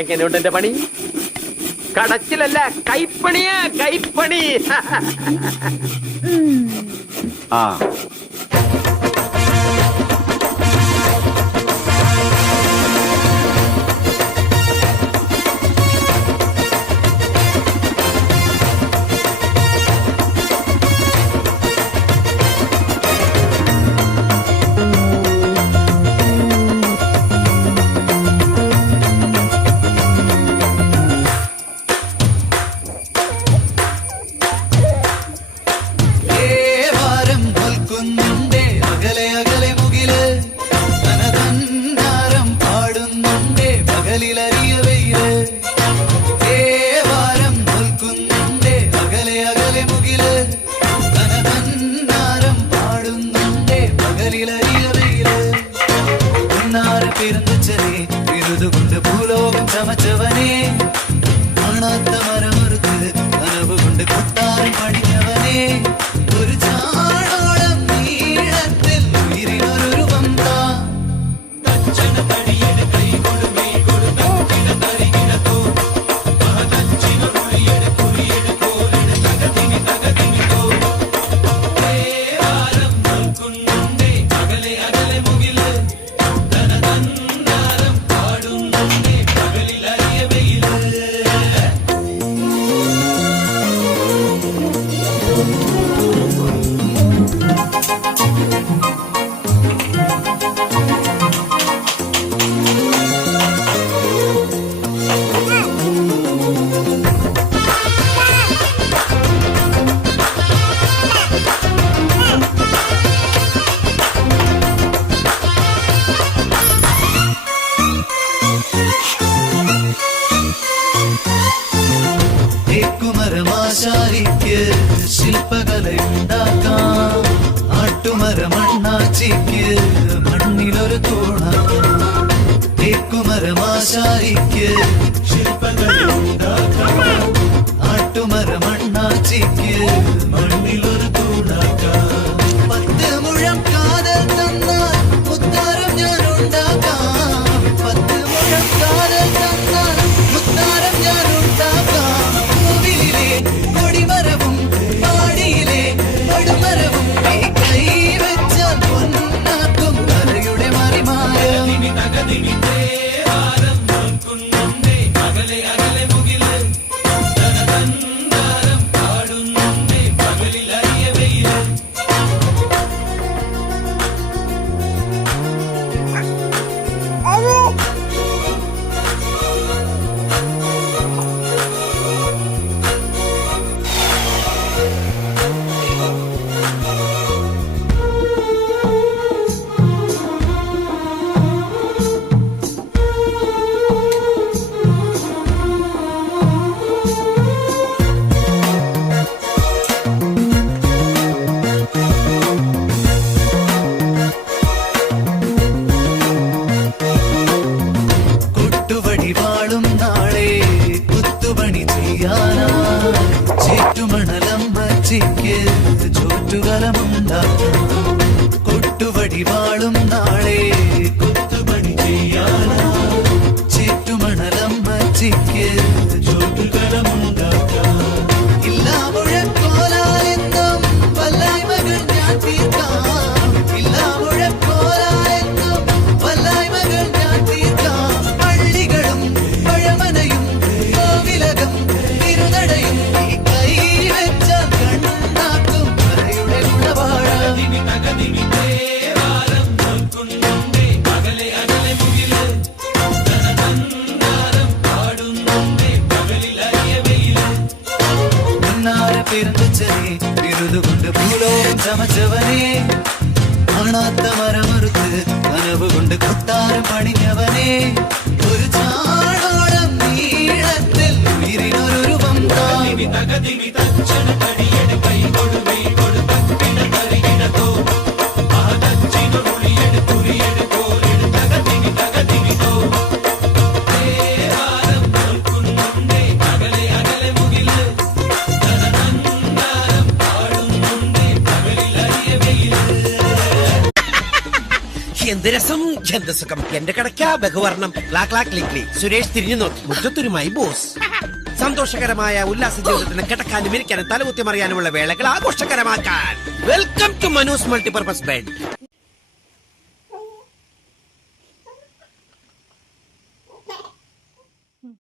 എങ്ങനെയുണ്ട് എന്റെ പണി? കടച്ചിലല്ല, കൈപ്പണിയാ, കൈപ്പണി. ആ കൊണ്ട് ഭൂലോകം ചമച്ചവനെ, കാണാത്ത മരമറുത്ത് കനവ് കൊണ്ട് കൊട്ടാരം പണിഞ്ഞവനെ, ഒരു ചാണോളം നീളത്തിൽ ഉയരിനൊരു വന്ത ാശാരിക്ക് ശില്പകലയുണ്ടാക്കാം, ആട്ടുമരമണ്ണാച്ചിക്ക് മണ്ണിലൊരു തൂണാക്കാം. തേക്കുമരമാശാരിക്ക് ശില്പകലയുണ്ടാക്കാം, ആട്ടുമരമണ്ണാച്ചിക്ക് മണ്ണിലൊരു തൂണാക്കാം. 10 മുഴം കാതൽ തന്നാൽ മുത്താരം ഞാൻ ഉണ്ടാക്കാം, 10 മുഴം കാതൽ തന്നാൽ മുത്താരം ഞാൻ ഉണ്ടാക്കാം. കൊടിമരവും പാടിയിലെ പടുമരവും കൈ വെച്ചാൽ പൊന്നാക്കും കലയുടെ മറിമാരം. വാളും നാളെ കുത്തുപണി ചെയ്യാനാ, ചീറ്റുമണലമ്മച്ചിക്ക് ചോറ്റുകലമുണ്ടാക്കാം. കൊട്ടുവടി വാളും നാളെ കുത്തുപണി ചെയ്യാനാ, ചീറ്റുമണലമ്മച്ചിക്ക് ചോറ്റുകലമുണ്ടാക്കാം. ഇല്ലാ മുഴക്കോലാലെന്നും വല്ലായ്മകൾ ഞാൻ തീർക്കാം, ഇല്ലാ മുഴക്കോലാലെന്നും വല്ലായ്മകൾ ഞാൻ തീർക്കാം. കൊണ്ട് ഭൂലോകം ചമച്ചവനെ, കാണാത്ത മരമറുത്ത് കനവ് കൊണ്ട് കൊട്ടാരം പണിഞ്ഞവനെ, ഒരു ചാണോളം നീളത്തിൽ ഉയരിനൊരു വന്ത. എന്ത് രസം! എന്ത് സുഖം എന്റെ കിടക്ക ബഹുവർണം ക്ലിക്ലി സുരേഷ് തിരിഞ്ഞു നോക്കി മുറ്റത്തൊരുമായി ബോസ് സന്തോഷകരമായ ഉല്ലാസ ജീവിതത്തിന് കിടക്കാനും ഇരിക്കാനും തലകുത്തി മറിയാനുമുള്ള വേളകൾ ആഘോഷകരമാക്കാൻ welcome to Manu's multipurpose bed